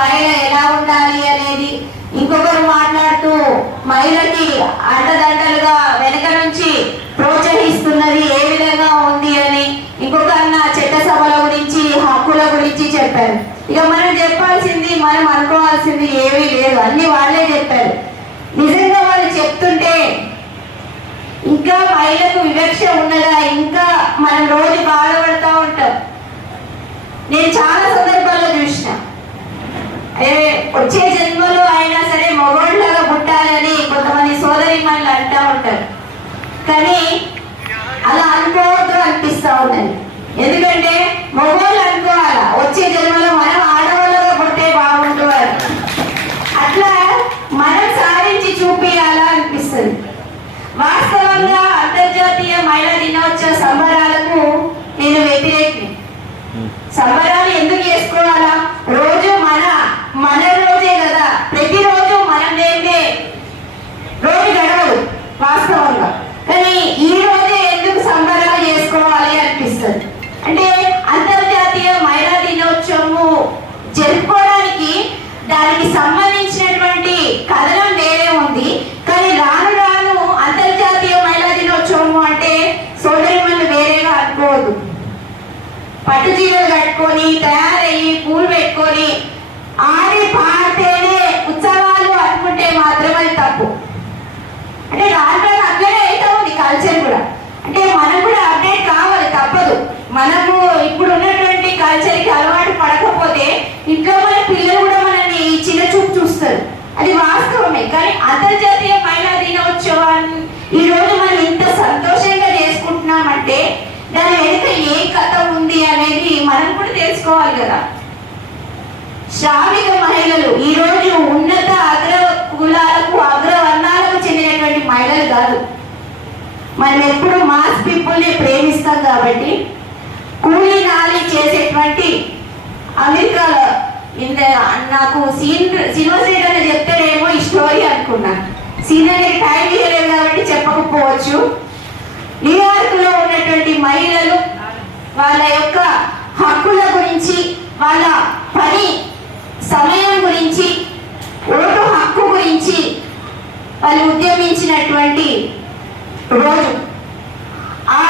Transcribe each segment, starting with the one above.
మహిళ ఎలా ఉండాలి అనేది ఇంకొకరు మాట్లాడుతూ మహిళకి అండదండలుగా వెనక నుంచి ప్రోత్సహిస్తున్నది ఏ విధంగా ఉంది అని ఇంకొక అన్న చట్టసభల గురించి హక్కుల గురించి చెప్పారు. ఇక మనం చెప్పాల్సింది మనం అనుకోవాల్సింది ఏమీ లేదు. అన్ని వాళ్ళే చెప్పారు. నిజంగా వాళ్ళు చెప్తుంటే ఇంకా మహిళకు వివక్ష ఉన్నదా? ఇంకా మనం రోజు బాధపడుతూ ఉంటాం. నేను చాలా సందర్భాల్లో చూసిన. వచ్చే జన్మలో అయినా సరే మగోళ్ళగా పుట్టాలని కొంతమంది సోదరి మనలు అంటూ ఉంటారు. కానీ అలా అనుకోవద్దు అనిపిస్తా ఉన్నది ఎందుకంటే మగవాళ్ళు అనుకోవాలా వచ్చే జన్మలో మనం ఆడవాళ్ళగా పుట్టే బాగుంటుంది అట్లా మనం సాధించి చూపించాలా అనిపిస్తుంది. వాస్తవంగా అంతర్జాతీయ మహిళా దినోత్సవ సంబంధం నేను వ్యతిరేకిని సంబరాలు ఎందుకు చేసుకోవాలా రోజు మన మన రోజే కదా ప్రతిరోజు మనం లేదే రోజు గడవదు వాస్తవంగా కానీ ఈ రోజే ఎందుకు సంబరాలు చేసుకోవాలి అనిపిస్తుంది అంటే అంతర్జాతీయ మహిళా దినోత్సవము జరుపుకోవడానికి దానికి సంబంధించినటువంటి కథనం వేరే ఉంది కానీ రాను రాను అంతర్జాతీయ మహిళా దినోత్సవము అంటే సోదరిమణులు వేరేగా అనుకోవద్దు పట్టు చీరలు కట్టుకొని తయారయ్యి పూలు పెట్టుకొని ఆడి పాడితేనే ఉత్సవాలు అనుకుంటే మాత్రం అది తప్పు. అంటే రాను అప్డేట్ అయితే ఉంది కల్చర్ కూడా. అంటే మనం కూడా అప్డేట్ కావాలి తప్పదు మనము ఇప్పుడు ఉన్నటువంటి కల్చర్కి అలవాటు పడకపోతే ఇంట్లో మన పిల్లలు కూడా మనల్ని చిన్న చూపు చూస్తారు అది వాస్తవమే కానీ అంతర్జాతీయ మహిళా దినోత్సవాన్ని ఈ రోజు మనం ఇంత సంతోషంగా చేసుకుంటున్నామంటే దాని వెనుక ఏ కథ ఉంది అనేది మనం కూడా తెలుసుకోవాలి కదా శ్రామిక మహిళలు ఈ రోజు ఉన్నత అగ్ర కులాలకు అగ్రవర్ణాలకు చెందినటువంటి మహిళలు కాదు మనం ఎప్పుడు మాస్ ప్రేమిస్తాం కాబట్టి కూలీ నాలి చేసేటువంటి అమెరికాలో నాకు సీన్ సినిమా సీన్ అని చెప్తేనేమో ఈ స్టోరీ అనుకున్నాను సీన్ అనేది టైం ఇవ్వలేదు కాబట్టి చెప్పకపోవచ్చు. న్యూయార్క్లో ఉన్నటువంటి మహిళలు వాళ్ళ యొక్క హక్కుల గురించి వాళ్ళ పని సమయం గురించి ఓటు హక్కు గురించి వాళ్ళు ఉద్యమించినటువంటి రోజు ఆ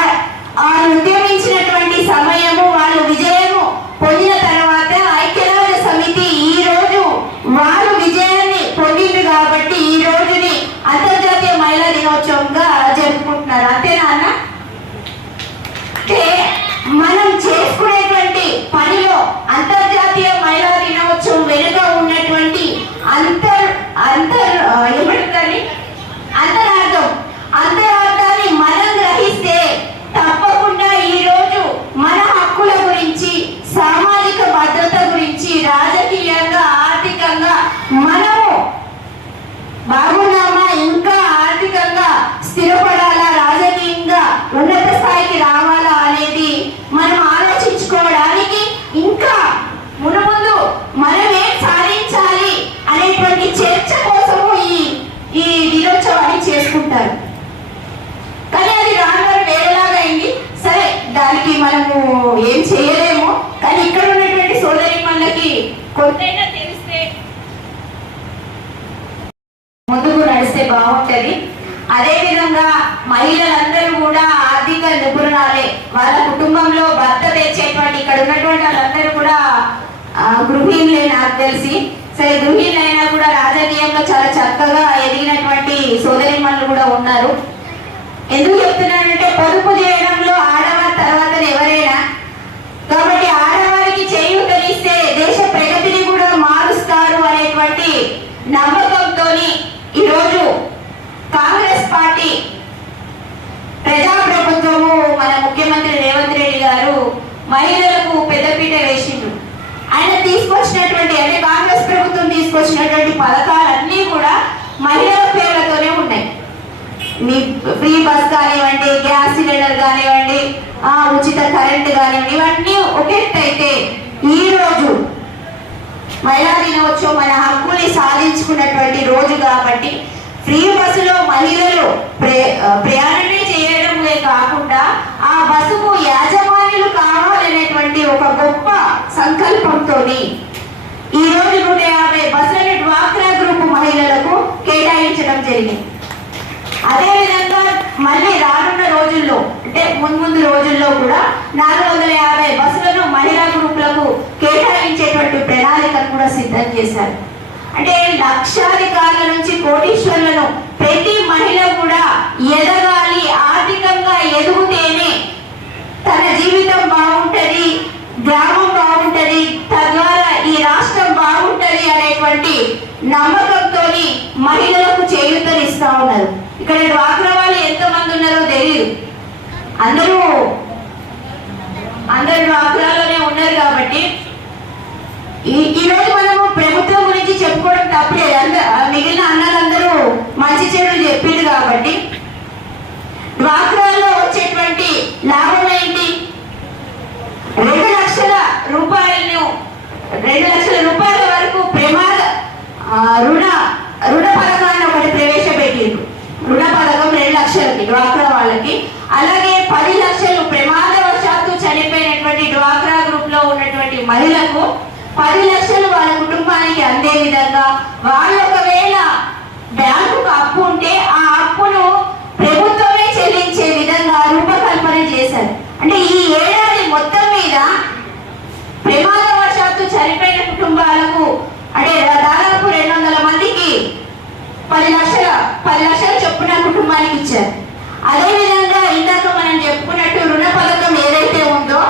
ఆ ఉద్యమించినటువంటి సమయము వాళ్ళు విజయము పొందిన తర్వాత ఐక్యరాజ్య సమితి ఈ రోజు వారు విజయాన్ని పొందింది కాబట్టి ఈ రోజుని అంతర్జాతీయ మహిళా దినోత్సవంగా జరుపుకుంటున్నారు అంతేనా అన్న అంటే మనం చేసుకునేటువంటి పనిలో అంతర్జాతీయ మహిళా దినోత్సవం వెనుక ఉన్నటువంటి అంతర్ అంతర్ ఆ, ఏమంటారు అంతరార్థం అంతరార్థాన్ని మనం గ్రహిస్తే తప్పకుండా ఈ రోజు మన హక్కుల గురించి సామాజిక భద్రత గురించి రాజకీయంగా ఆర్థికంగా మనము బాగున్నామా ఇంకా ఆర్థికంగా స్థిరపడాలా రాజకీయంగా ఉన్నత స్థాయికి రావాలా అనేది మనం ఆలోచించుకోవడానికి ఇంకా మునుముందు మనం ఏం సాధించాలి అనేటువంటి చర్చ కోసము ఈ ఈ దినోత్సవాన్ని చేసుకుంటారు కానీ అది రాను రాను వేరేలాగా అయింది సరే దానికి మనము ఏం చేయలేము కానీ ఇక్కడ ఉన్నటువంటి సోదరి మనకి కొంతైనా తెలిస్తే ముందుకు నడిస్తే బాగుంటది అదే విధంగా మహిళలందరూ కూడా ఆర్థిక నిపుణురాలే వాళ్ళ కుటుంబంలో భర్త తెచ్చేటువంటి ఇక్కడ ఉన్నటువంటి వాళ్ళందరూ కూడా గృహిణులే నాకు తెలిసి. సరే గృహిణులైనా కూడా రాజకీయంలో చాలా చక్కగా ఎదిగినటువంటి సోదరిమణులు కూడా ఉన్నారు. ఎందుకు చెప్తున్నానంటే పొదుపు చేయడంలో ఆడవారి తర్వాత ఎవరైనా కాబట్టి ఆడవారికి చేయూతనిస్తే దేశ ప్రగతిని కూడా మారుస్తారు అనేటువంటి నమ్మకంతో ఈరోజు కాంగ్రెస్ పార్టీ ప్రజాప్రభుత్వము మహిళలకు పెద్దపీట వేసిండు. ఆయన తీసుకొచ్చినటువంటి అంటే కాంగ్రెస్ ప్రభుత్వం తీసుకొచ్చినటువంటి పథకాలన్నీ కూడా మహిళల పేర్లతోనే ఉన్నాయి. మీ ఫ్రీ బస్ కానివ్వండి గ్యాస్ సిలిండర్ కానివ్వండి ఆ ఉచిత కరెంట్ కానివ్వండి ఇవన్నీ ఒకేటైతే ఈ రోజు మహిళా దినోత్సవం మన హక్కుని సాధించుకున్నటువంటి రోజు కాబట్టి ఫ్రీ బస్సులో మహిళలు ప్రే- ప్రయాణమే చేయడమే కాకుండా ఆ బస్సుకు యాజ అనేటువంటి ఒక గొప్ప సంకల్పంతో ఈ రోజు నూట యాభై బస్సులను డ్వాక్రా గ్రూప్ మహిళలకు కేటాయించడం జరిగింది. అదేవిధంగా మళ్ళీ రానున్న రోజుల్లో అంటే ముందు రోజుల్లో కూడా నాలుగు వందల యాభై బస్సులను మహిళా గ్రూపులకు కేటాయించేటువంటి ప్రణాళికను కూడా సిద్ధం చేశారు. అంటే లక్షాధికారుల నుంచి కోటీశ్వరులను ప్రతి మహిళ కూడా ఎదగాలి ఆర్థికంగా ఎదుగుతేనే తన జీవితం బాగుంటది గ్రామం బాగుంటది తద్వారా ఈ రాష్ట్రం బాగుంటది అనేటువంటి నమ్మకంతో మహిళలకు చేయూతనిస్తా ఉన్నారు ఇక్కడ డ్వాక్రా వాళ్ళు ఎంత మంది ఉన్నారో తెలియదు అందరూ అందరు డ్వాక్రాలోనే ఉన్నారు కాబట్టి ఈ రోజు మనము ప్రభుత్వం గురించి చెప్పుకోవడం తప్పలేదు. అంద- మిగిలిన అన్నలందరూ మంచి చెడు చెప్పిండు కాబట్టి అలాగే పది లక్షలు ప్రమాదవశాత్తు చనిపోయినటువంటి డ్వాక్రా గ్రూప్లో ఉన్నటువంటి మహిళలకు పది లక్షలు వాళ్ళ కుటుంబానికి అందే విధంగా వాళ్ళు ఒకవేళ బ్యాంక్ అప్పు ఉంటే ఆ అప్పును ప్రభుత్వమే చెల్లించే విధంగా రూపకల్పన చేశారు అంటే ఈ ఏడాది మొత్తం మీద ప్రమాదవశాత్తు చనిపోయిన కుటుంబాలకు అంటే దాదాపు రెండు వందల మందికి పది లక్షల పది లక్షల చొప్పున కుటుంబానికి ఇచ్చారు అదే విధంగా ఇందాక మనం చెప్పుకున్నట్టు రుణ పథకం ఏదైతే ఉందో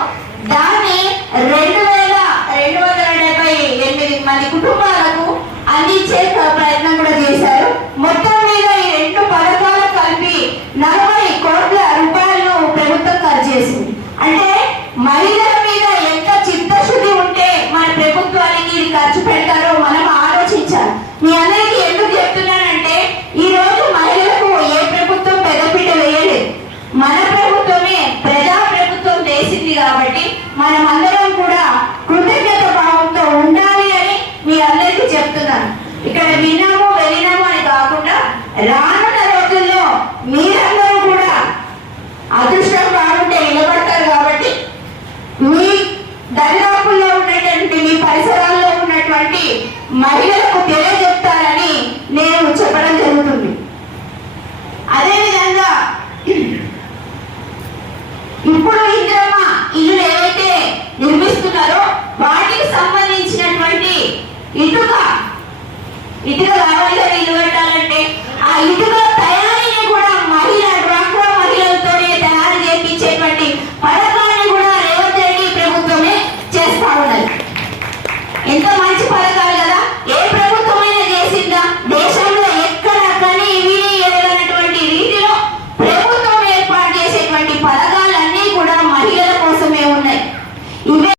దాన్ని రెండు వేల రెండు వందల డెబ్బై ఎనిమిది మంది కుటుంబాలకు అందించే ప్రయత్నం కూడా చేశారు మొత్తం మీద ఈ రెండు పథకాలు కలిపి నలభై కోట్ల రూపాయలను ప్రభుత్వం ఖర్చు చేసింది. అంటే మహిళల మీద ఎంత చిత్తశుద్ధి ఉంటే మన ప్రభుత్వానికి ఇది ఖర్చు పెడతారో మనం ఆలోచించాలి. మీ అందరికీ ఎందుకు చెప్తున్నానంటే ఈ రోజు మహిళలకు ఏ ప్రభుత్వం పెద్దపీట వేయలేదు. మన ప్రభుత్వమే ప్రజా ప్రభుత్వం వేసింది కాబట్టి మనం అందరం కూడా కృతజ్ఞత భావంతో ఉండాలి అని మీ అందరికీ చెప్తున్నాను. ఇక్కడ విన్నాము వెళ్ళినాము అని కాకుండా రా రోజుల్లో మీరందరూ కూడా అదృష్టం బాగుంటే నిలబడతారు కాబట్టి మీ దరిదాపుల్లో ఉన్నటువంటి మీ పరిసరాల్లో ఉన్నటువంటి మహిళలకు తెలియజెప్తారని నేను చెప్పడం జరుగుతుంది. అదేవిధంగా ఇప్పుడు ఇంద్రమ్మ ఇల్లు ఏవైతే నిర్మిస్తున్నారో వాటికి సంబంధించినటువంటి ఇటు